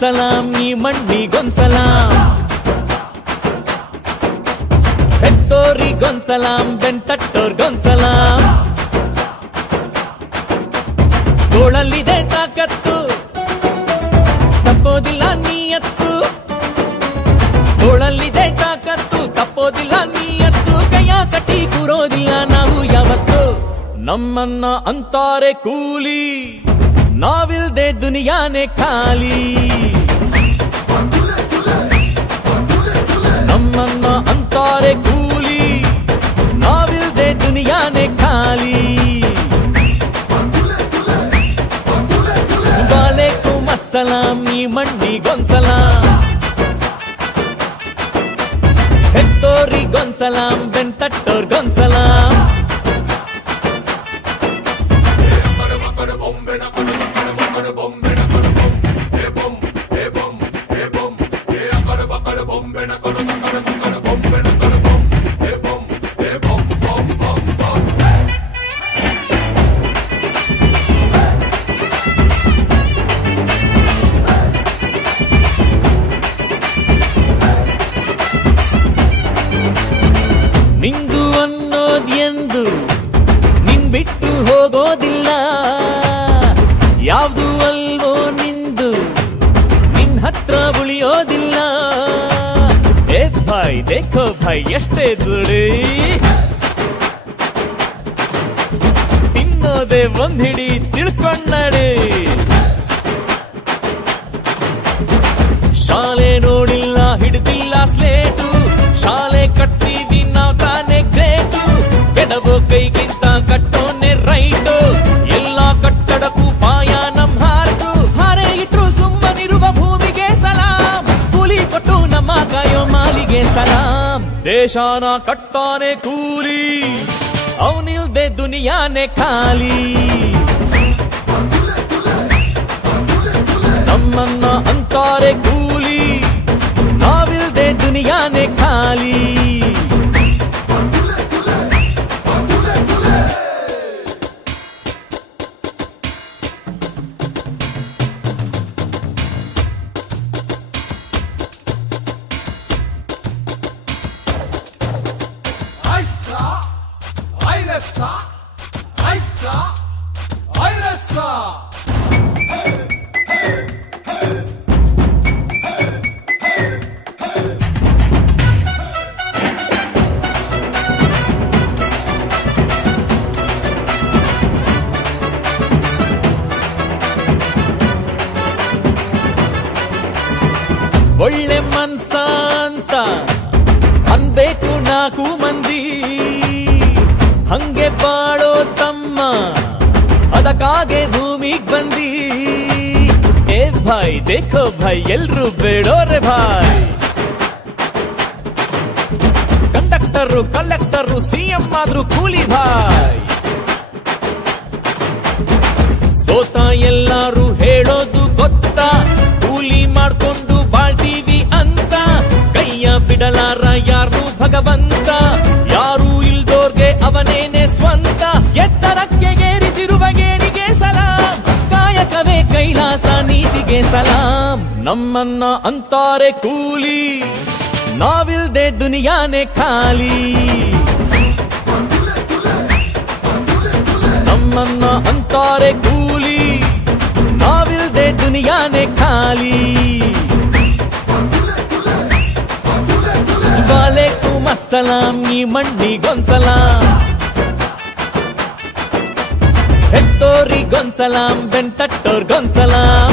ಅಸ್ಸಲಾಂ ಈ ಮಣ್ಣಿಗೊಂಸಲಾಂ ಹೆತ್ತೋರಿಗೊಂಸಲಾಂ ಬೆಂತಟ್ಟೋರ್ಗೊಂಸಲಾಂ ತೋಳಲ್ಲಿದೆ ತಾಕತ್ತು ತಪ್ಪೋದಿಲ್ಲ ನೀಯತ್ತು ತೋಳಲ್ಲಿದೆ ತಾಕತ್ತು ತಪ್ಪೋದಿಲ್ಲ ನೀಯತ್ತು ಕೈಯ ಕಟ್ಟಿ ಕೂರೋದಿಲ್ಲ ನಾವು ಯಾವತ್ತು ನಮ್ಮನ್ನ ಅಂತಾರೆ ಕೂಲಿ ನಾವಿಲ್ದೆ ದುನಿಯಾನೆ ಖಾಲಿ ನಮ್ಮನ್ನ ಅಂತಾರೆ ಕೂಲಿ ನಾವಿಲ್ದೆ ದುನಿಯಾನೆ ಖಾಲಿ ವಾಲೇಕುಂ ಅಸ್ಸಲಾಂ ಈ ಮಣ್ಣಿಗೊಂಸಲಾಂ ಹೆತ್ತೋರಿಗೊಂಸಲಾಂ ಬೆಂತಟ್ಟೋರ್ಗೊಂಸಲಾಂ ನಿಂದು ಅನ್ನೋದೆಂದು ನಿನ್ ಬಿಟ್ಟು ಹೋಗೋದಿಲ್ಲ ಯಾವ್ದು ಅಲ್ವೋ ನಿಂದು ನಿನ್ ಹತ್ರ ಉಳಿಯೋದಿಲ್ಲ ಏ ಭಾಯ್ ದೇಖೋ ಭಾಯ್ ಎಷ್ಟೇ ದುಡಿ ತಿನ್ನೋದೆ ಒಂದ್ ಹಿಡಿ ತಿಳ್ಕೊಂಡಡಿ ಶಾಲೆ ನೋಡಿಲ್ಲ ಹಿಡಿದಿಲ್ಲ ಸ್ಲೇಟು ಶಾಲೆ ಕಟ್ತೀವಿ ನಾವ್ ತಾನೇ ಗ್ರೇಟು ಕೆಡವೋ ಕೈಗಿಂತ ಕಟ್ಟೋನೆ ರೈಟು ಎಲ್ಲ ಕಟ್ಟಡಕ್ಕೂ ಪಾಯ ನಮ್ ಹಾರ್ಟು ಹಾರೆ ಇಟ್ರು ಸುಮ್ಮನಿರುವ ಭೂಮಿಗೆ ಸಲಾಂ ಕೂಲಿ ಕೊಟ್ಟು ನಮ್ಮ ಕಾಯೋ ಮಾಲಿಗೆ ಸಲಾಂ ದೇಶಾನ ಕಟ್ತಾನೆ ಕೂಲಿ ಅವನಿಲ್ದೆ ದುನಿಯಾನೆ ಖಾಲಿ ನಮ್ಮನ್ನ ಅಂತಾರೆ ಕೂಲಿ ನಾವಿಲ್ದೆ ದುನಿಯಾನೆ ಖಾಲಿ ಒಳ್ಳೆ ಮನ್ಸ ಅಂತ ಅನ್ಬೇಕು ನಾಲ್ಕು ಮಂದಿ ಹಂಗೆ ಬಾಳೋ ತಮ್ಮ ಅದಕ್ಕಾಗೆ ಭೂಮಿಗ್ ಬಂದಿ ಏ ಭಾಯ್ ದೇಖೋ ಭಾಯ್ ಎಲ್ರು ಬೇಡೋರೆ ಭಾಯ್ ಕಂಡಕ್ಟರು ಕಲೆಕ್ಟರು ಸಿಎಂ ಆದ್ರೂ ಕೂಲಿ ಭಾಯ್ ಸೋತ ಎಲ್ಲಾರು ಹೇಳೋದು ಗೊತ್ತಾ ಕೂಲಿ ಮಾಡ್ಕೊಂಡು ಬಾಳ್ತೀವಿ ಅಂತ ಕೈಯ ಬಿಡಲಾರ ಯಾರು ಭಗವಂತ ಯಾರು ಇಲ್ದೋರ್ಗೆ ಅವನೇನೆ ಸ್ವಂತ ಎತ್ತರಕ್ಕೆ ಏರಿಸಿರುವ ಗೇಣಿಗೆ ಸಲಾಂ ಕಾಯಕವೇ ಕೈಲಾಸ ನೀತಿಗೆ ಸಲಾಂ ನಮ್ಮನ್ನ ಅಂತಾರೆ ಕೂಲಿ ನಾವಿಲ್ದೆ ದುನಿಯಾನೆ ಖಾಲಿ ನಮ್ಮನ್ನ ಅಂತಾರೆ ಕೂಲಿ ನಾವಿಲ್ದೆ ದುನಿಯಾನೆ ಖಾಲಿ ವಾಲೇಕುಂ ಅಸ್ಸಲಾಂ ಈ ಮಣ್ಣಿಗೊಂಸಲಾಂ ಹೆತ್ತೋರಿಗೊಂಸಲಾಂ ಬೆಂತಟ್ಟೋರ್ಗೊಂಸಲಾಂ